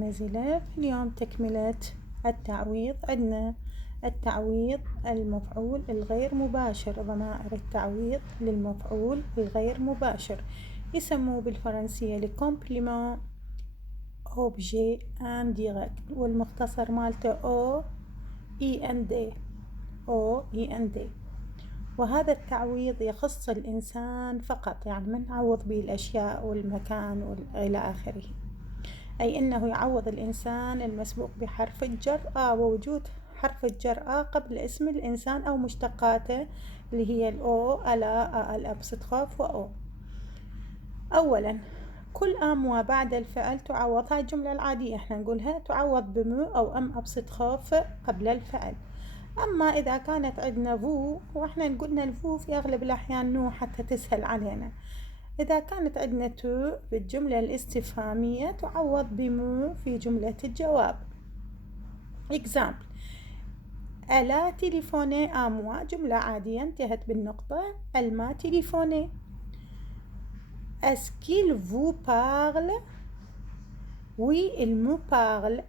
نزلة في اليوم تكملة التعويض. عندنا التعويض المفعول الغير مباشر، ضمائر التعويض للمفعول الغير مباشر يسموه بالفرنسية لكومبليمون أوبجي انديركت، والمختصر مالته OEND. وهذا التعويض يخص الإنسان فقط، يعني من نعوض به الأشياء والمكان إلى آخره، أي أنه يعوض الإنسان المسبوق بحرف الجر ووجود حرف الجر قبل اسم الإنسان أو مشتقاته اللي هي الأو، ألا، الأبستخاف وأو. أولا، كل أم بعد الفعل تعوض، هاي الجملة العادية احنا نقولها تعوض بمو أو أم أبستخاف قبل الفعل. أما إذا كانت عندنا فو، وإحنا قلنا الفو في أغلب الأحيان نو حتى تسهل علينا، إذا كانت عندنا تو بالجملة الاستفهامية تعوض بمو في جملة الجواب. example: ألا تليفوني أموا، جملة عادية انتهت بالنقطة. ألما تليفوني. est-ce qu'il vous parle؟ oui il me parle.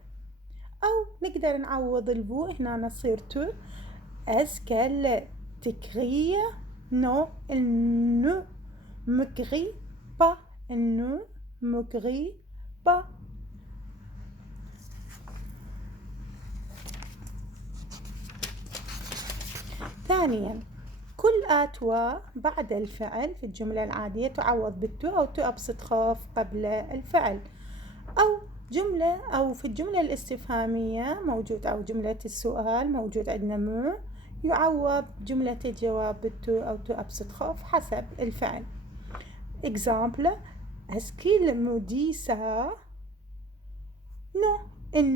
أو نقدر نعوض الفو هنا نصير تو. est-ce qu'elle t'écrit؟ non elle ne m'écrit pas. elle ne m'écrit pas. ثانيا، كل آتوا بعد الفعل في الجملة العادية تعوض بالتو أو تو أبستخاف قبل الفعل، أو في الجملة الاستفهامية موجود، أو جملة السؤال موجود عندنا مو، يعوض جملة الجواب بالتو أو تو أبستخاف حسب الفعل. example: est-ce qu'il me dit ça؟ non il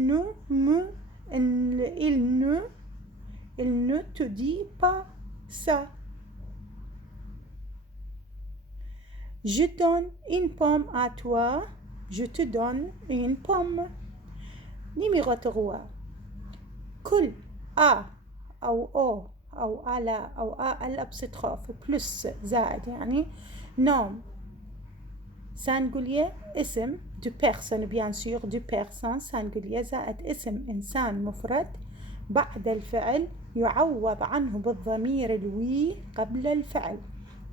ne te dit pas ça. je donne une pomme à toi. je te donne une pomme. numéro 3: كل أو ألا أو الأبستخاف بلس زائد، يعني نوم سانجولية اسم دو بيرسون بيان سور، دو بيرسون سانجولية زائد اسم إنسان مفرد بعد الفعل يعوض عنه بالضمير الوي قبل الفعل.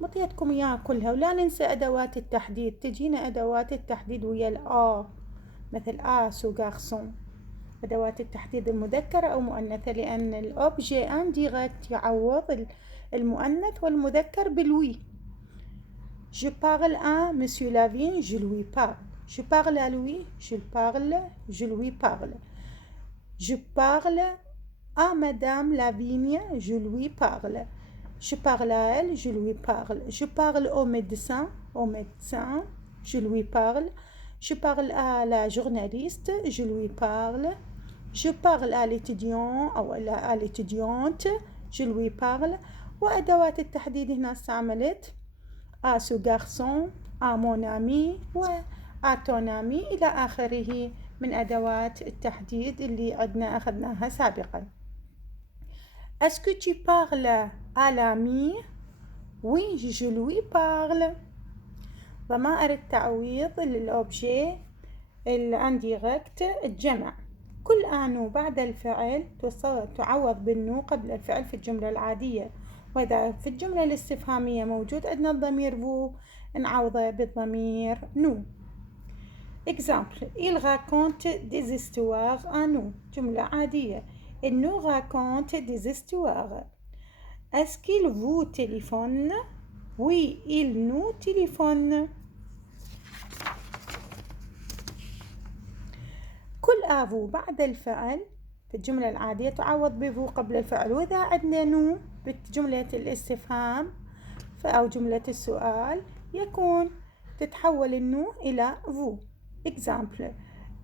مطيتكم إياها كلها، ولا ننسى أدوات التحديد. تجينا أدوات التحديد ويا مثل سو غارسون، أدوات التحديد المذكرة أو مؤنثة، لأن الأوبجي انديركت يعوض المؤنث والمذكر بالوي. je parle à monsieur Lavigne je lui parle. je parle à lui je lui parle. je parle à madame Lavigne je lui parle. je parle à elle je lui parle. je parle au médecin je lui parle. je parle à la journaliste je lui parle. je parle à l'étudiant أو à l'étudiante je lui parle. وأدوات التحديد هنا استعملت ce garçon, mon ami ton ami إلى آخره من أدوات التحديد اللي عدنا أخذناها سابقا. est-ce que tu parles à l'ami؟ oui je lui parle. ضمائر التعويض للأوبجي الانديركت الجمع. كل آنو بعد الفعل تعوض بالنو قبل الفعل في الجملة العادية، وإذا في الجملة الاستفهامية موجود عندنا الضمير فو نعوضه بالضمير نو. exemple: il raconte des histoires à nous، جملة عادية. il nous raconte des histoires. est-ce qu'il vous téléphone؟ oui il nous téléphone. كل آفو بعد الفعل في الجملة العادية تعوض بفو قبل الفعل، وإذا عندنا نو بجملة الاستفهام أو جملة السؤال يكون تتحول النو إلى فو. exemple: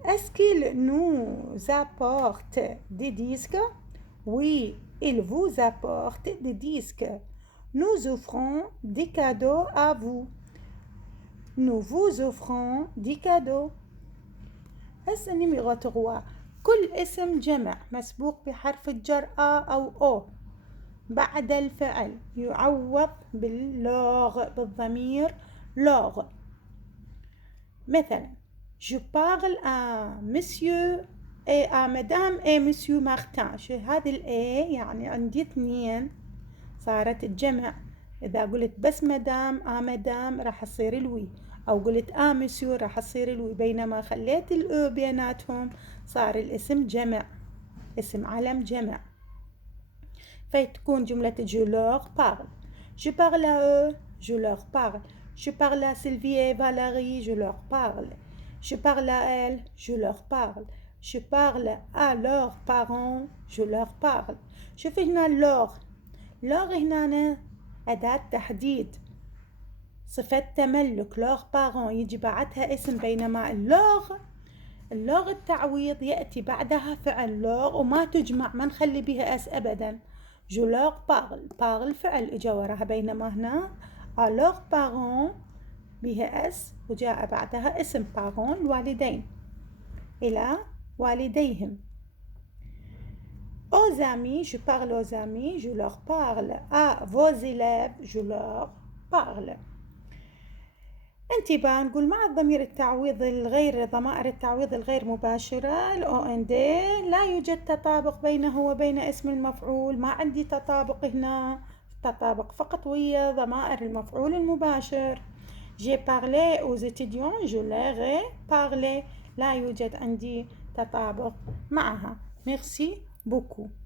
est-ce qu'il nous apporte des disques؟ oui il vous apporte des disques. nous offrons des cadeaux à vous. nous vous offrons des cadeaux. هسه numéro 3: كل اسم جمع مسبوق بحرف الجر أو أو بعد الفعل يعوض باللوغ، بالضمير لوغ. مثلا Je parle à monsieur et à madame et monsieur مارتان. شو هذه الاي يعني عندي اثنين صارت الجمع. إذا قلت بس مدام مدام راح تصير الوي، أو قلت مسيو راح تصير الوي، بينما خليت الأو بيناتهم صار الاسم جمع، اسم علم جمع. فتكون جملة je leur parle. Je parle à eux, je leur parle. Je parle à Sylvie et Valérie, je leur parle. Je parle à elles, je leur parle. Je parle à leurs parents, je leur parle. شوف هنا لوغ هنا أداة تحديد، صفة تملك. لوغ بارون يجي بعدها اسم، بينما اللوغ التعويض يأتي بعدها فعل لوغ وما تجمع، ما نخلي بها اس أبدا. جو لوغ بارل فعل اجا وراها، بينما هنا لوغ بارون بها اس وجاء بعدها اسم بارون الوالدين، إلى والديهم. Aux amis, je parle aux amis, je leur parle. À vos élèves, je leur parle. انتباه، نقول مع الضمير التعويض الغير، ضمائر التعويض الغير مباشرة ال لا يوجد تطابق بينه وبين اسم المفعول. ما عندي تطابق هنا، تطابق فقط ويا ضمائر المفعول المباشر. J'ai parlé aux étudiants, je leur ai parlé. لا يوجد عندي تطابق معها. Merci beaucoup.